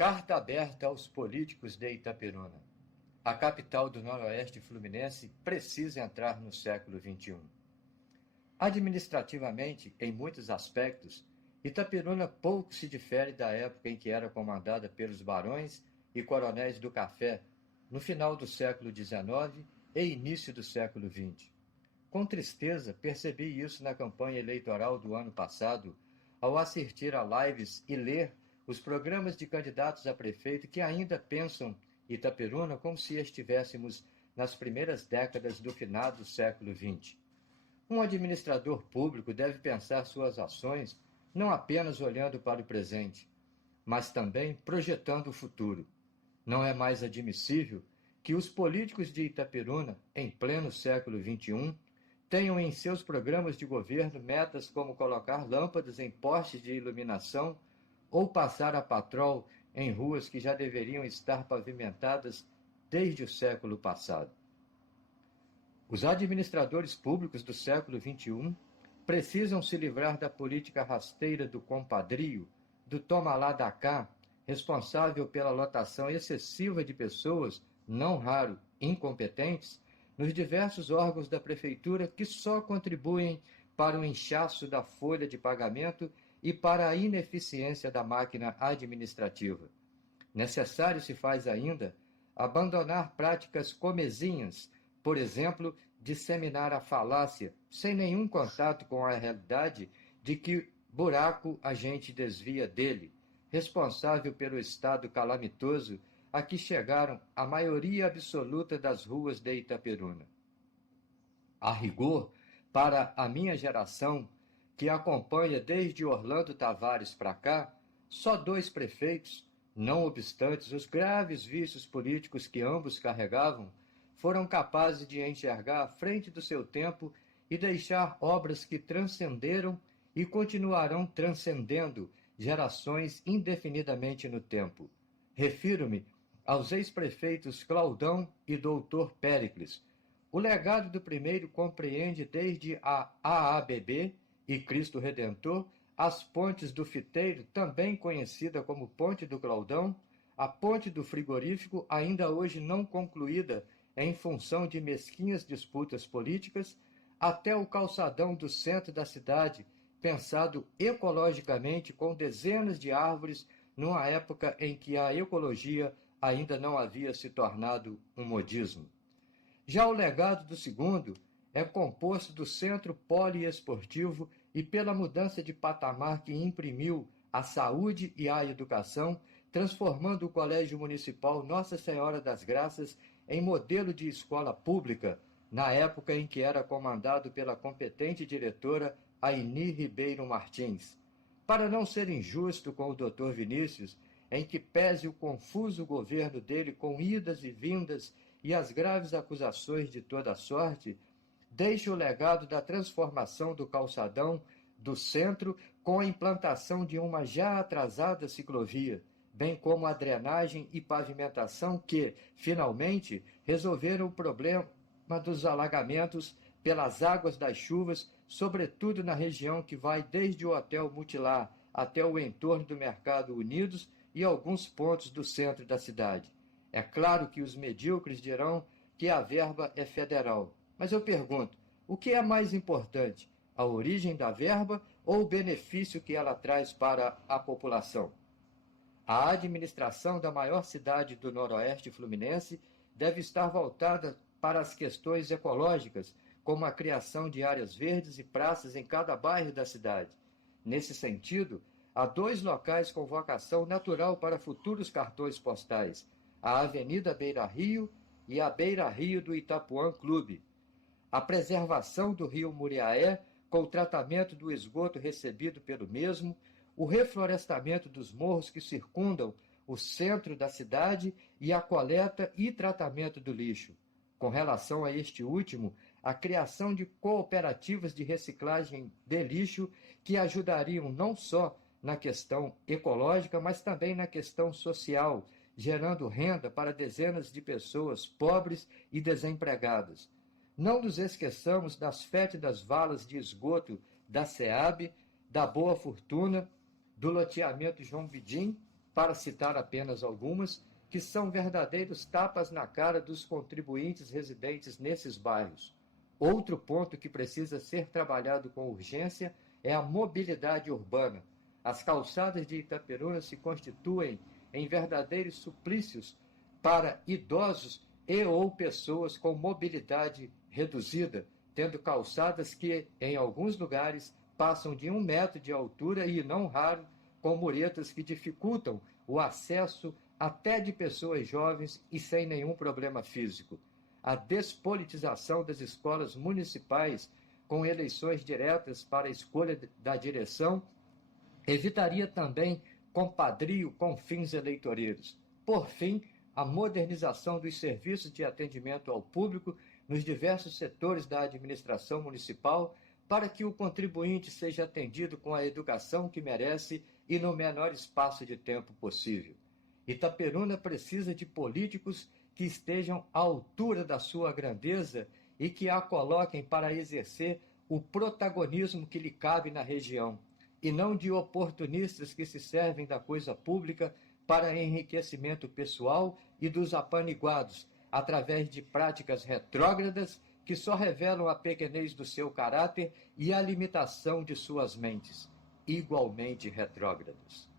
Carta aberta aos políticos de Itaperuna. A capital do Noroeste Fluminense precisa entrar no século XXI. Administrativamente, em muitos aspectos, Itaperuna pouco se difere da época em que era comandada pelos barões e coronéis do café, no final do século XIX e início do século XX. Com tristeza, percebi isso na campanha eleitoral do ano passado, ao assistir a lives e ler os programas de candidatos a prefeito que ainda pensam Itaperuna como se estivéssemos nas primeiras décadas do finado século XX. Um administrador público deve pensar suas ações não apenas olhando para o presente, mas também projetando o futuro. Não é mais admissível que os políticos de Itaperuna, em pleno século XXI, tenham em seus programas de governo metas como colocar lâmpadas em postes de iluminação ou passar a patrol em ruas que já deveriam estar pavimentadas desde o século passado. Os administradores públicos do século XXI precisam se livrar da política rasteira do compadrio, do toma lá da cá, responsável pela lotação excessiva de pessoas, não raro incompetentes, nos diversos órgãos da prefeitura que só contribuem para o inchaço da folha de pagamento e para a ineficiência da máquina administrativa. Necessário se faz ainda abandonar práticas comezinhas, por exemplo, disseminar a falácia, sem nenhum contato com a realidade, de que buraco a gente desvia dele, responsável pelo estado calamitoso a que chegaram a maioria absoluta das ruas de Itaperuna. A rigor, para a minha geração, que acompanha desde Orlando Tavares para cá, só 2 prefeitos, não obstante os graves vícios políticos que ambos carregavam, foram capazes de enxergar à frente do seu tempo e deixar obras que transcenderam e continuarão transcendendo gerações indefinidamente no tempo. Refiro-me aos ex-prefeitos Claudão e Doutor Péricles. O legado do primeiro compreende desde a AABB e Cristo Redentor, as pontes do Fiteiro, também conhecida como Ponte do Claudão, a Ponte do Frigorífico, ainda hoje não concluída em função de mesquinhas disputas políticas, até o calçadão do centro da cidade, pensado ecologicamente com dezenas de árvores, numa época em que a ecologia ainda não havia se tornado um modismo. Já o legado do segundo é composto do centro poliesportivo e pela mudança de patamar que imprimiu à saúde e à educação, transformando o Colégio Municipal Nossa Senhora das Graças em modelo de escola pública, na época em que era comandado pela competente diretora Aini Ribeiro Martins. Para não ser injusto com o Dr. Vinícius, em que pese o confuso governo dele com idas e vindas e as graves acusações de toda sorte, deixa o legado da transformação do calçadão do centro com a implantação de uma já atrasada ciclovia, bem como a drenagem e pavimentação que, finalmente, resolveram o problema dos alagamentos pelas águas das chuvas, sobretudo na região que vai desde o Hotel Mutilar até o entorno do Mercado Unidos e alguns pontos do centro da cidade. É claro que os medíocres dirão que a verba é federal. Mas eu pergunto, o que é mais importante, a origem da verba ou o benefício que ela traz para a população? A administração da maior cidade do Noroeste Fluminense deve estar voltada para as questões ecológicas, como a criação de áreas verdes e praças em cada bairro da cidade. Nesse sentido, há 2 locais com vocação natural para futuros cartões postais, a Avenida Beira Rio e a Beira Rio do Itapuã Clube. A preservação do rio Muriaé, com o tratamento do esgoto recebido pelo mesmo, o reflorestamento dos morros que circundam o centro da cidade e a coleta e tratamento do lixo. Com relação a este último, a criação de cooperativas de reciclagem de lixo que ajudariam não só na questão ecológica, mas também na questão social, gerando renda para dezenas de pessoas pobres e desempregadas. Não nos esqueçamos das fétidas valas de esgoto da SEAB, da Boa Fortuna, do loteamento João Vidim, para citar apenas algumas, que são verdadeiros tapas na cara dos contribuintes residentes nesses bairros. Outro ponto que precisa ser trabalhado com urgência é a mobilidade urbana. As calçadas de Itaperuna se constituem em verdadeiros suplícios para idosos e ou pessoas com mobilidade reduzida, tendo calçadas que, em alguns lugares, passam de 1 metro de altura e, não raro, com muretas que dificultam o acesso até de pessoas jovens e sem nenhum problema físico. A despolitização das escolas municipais, com eleições diretas para a escolha da direção, evitaria também compadrio com fins eleitoreiros. Por fim, a modernização dos serviços de atendimento ao público nos diversos setores da administração municipal, para que o contribuinte seja atendido com a educação que merece e no menor espaço de tempo possível. Itaperuna precisa de políticos que estejam à altura da sua grandeza e que a coloquem para exercer o protagonismo que lhe cabe na região, e não de oportunistas que se servem da coisa pública para enriquecimento pessoal e dos apaniguados, através de práticas retrógradas que só revelam a pequenez do seu caráter e a limitação de suas mentes, igualmente retrógradas.